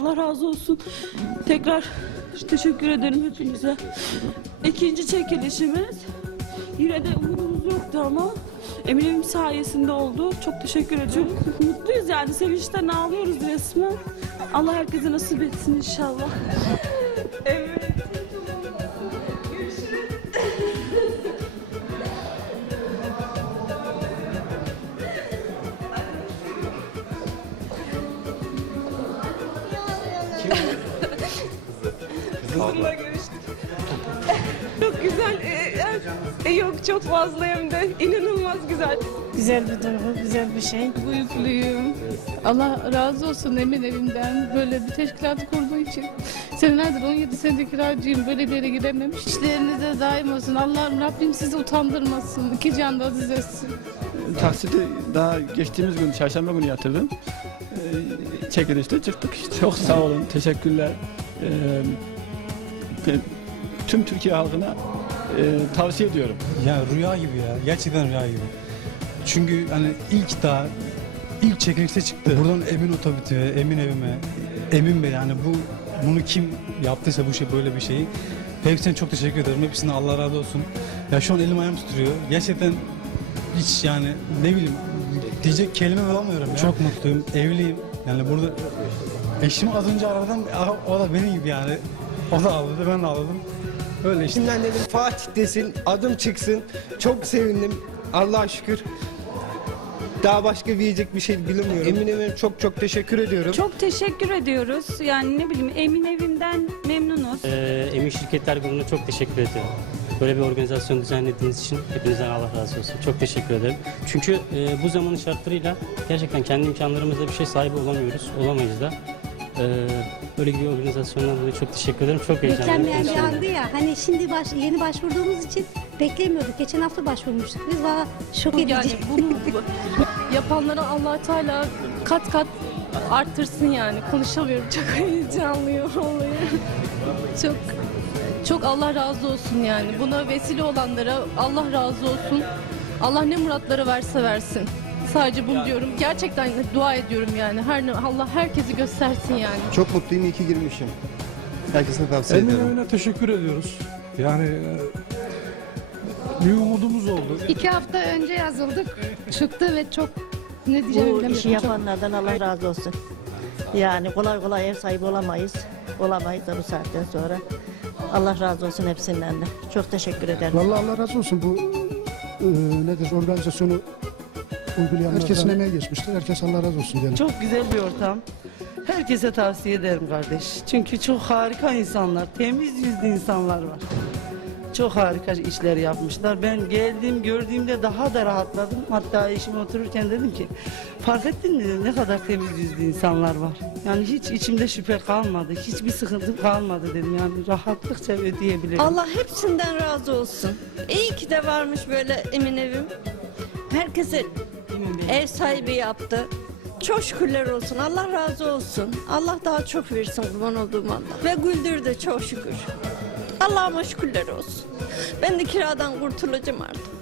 Allah razı olsun. Tekrar teşekkür ederim hepinize. İkinci çekilişimiz. Yine de umudumuz yoktu ama eminim sayesinde oldu. Çok teşekkür. Çok mutluyuz yani. Sevinçten ağlıyoruz resmen. Allah herkese nasip etsin inşallah. Evet. Kızımla görüştüm. çok güzel. Ee, e, yok çok fazla hem de. inanılmaz güzel. Güzel bir duygu, güzel bir şey. Mutluyum. Allah razı olsun Emin evimden böyle bir teşkilatı kurduğu için. Senelerdir 17 senedir kiracıyım. Böyle bir yere girememiş. İşlerinize daim olsun. Allah'ım Rabbim sizi utandırmasın. İki canda aziz etsin. Taksiti daha geçtiğimiz gün çarşamba günü yatırdım. Ee, çekilişte çıktık işte. Çok sağ olun, teşekkürler. Ee, tüm Türkiye halkına e, tavsiye ediyorum. Ya rüya gibi ya. Gerçekten rüya gibi. Çünkü hani ilk daha ilk çekilişte çıktı. Buradan Emin Otobüsü'ne, Emin evime, Emin Bey yani bu bunu kim yaptıysa bu şey böyle bir şeyi. Hepsine çok teşekkür ederim. Hepsine Allah razı olsun. Ya şu an elim ayağım titriyor. Gerçekten hiç yani ne bileyim diyecek kelime bulamıyorum ya. Çok mutluyum. Evliyim. Yani burada eşimi az önce aradım. O da benim gibi yani. O da ağladı, ben de ağladım. Öyle işte. Şimdiden dedim Fatih desin, adım çıksın. Çok sevindim. Allah'a şükür. Daha başka diyecek bir şey bilmiyorum. Emin'e çok çok teşekkür ediyorum. Çok teşekkür ediyoruz. Yani ne bileyim Emin evinden memnunuz. Ee, Emin Şirketler Grubu'na çok teşekkür ederim. Böyle bir organizasyon düzenlediğiniz için hepinizden Allah razı olsun. Çok teşekkür ederim. Çünkü e, bu zamanın şartlarıyla gerçekten kendi imkanlarımızla bir şey sahibi olamıyoruz. Olamayız da. Ee, böyle bir organizasyondan dolayı çok teşekkür ederim. Çok heyecanlıyım. Beklenmeyen bir andı ya. Hani şimdi baş, yeni başvurduğumuz için beklemiyorduk. Geçen hafta başvurmuştuk. Biz valla şok edici. Yani bunu yapanlara allah Teala kat kat arttırsın yani. Konuşamıyorum. Çok heyecanlıyım olayı. Çok çok Allah razı olsun yani. Buna vesile olanlara Allah razı olsun. Allah ne muratları verse versin. Sadece bunu diyorum. Gerçekten dua ediyorum yani. Her ne- Allah herkesi göstersin yani. Çok mutluyum, iyi ki girmişim. Herkese tavsiye Emin ederim. Öğün'e teşekkür ediyoruz. Yani e, bir umudumuz oldu. İki hafta önce yazıldık. Çıktı ve çok ne diyeceğimi Bu bilemiyorum. işi yapanlardan Allah razı olsun. Yani kolay kolay ev sahibi olamayız. Olamayız da bu saatten sonra. Allah razı olsun hepsinden de. Çok teşekkür ederim. Vallahi Allah razı olsun bu e, nedir organizasyonu uygulayanlardan. Herkesin emeği geçmiştir. Herkes Allah razı olsun diyelim. Çok güzel bir ortam. Herkese tavsiye ederim kardeş. Çünkü çok harika insanlar, temiz yüzlü insanlar var. Çok harika işler yapmışlar. Ben geldim gördüğümde daha da rahatladım. Hatta eşim otururken dedim ki fark ettin mi dedim, ne kadar temiz yüzlü insanlar var. Yani hiç içimde şüphe kalmadı. Hiçbir sıkıntı kalmadı dedim. Yani rahatlıkça ödeyebilirim. Allah hepsinden razı olsun. İyi ki de varmış böyle emin evim. Herkese ev sahibi yaptı. Çok şükürler olsun. Allah razı olsun. Allah daha çok versin kurban olduğum Allah. Ve güldürdü çok şükür. Allah'ıma şükürler olsun. Ben de kiradan kurtulacağım artık.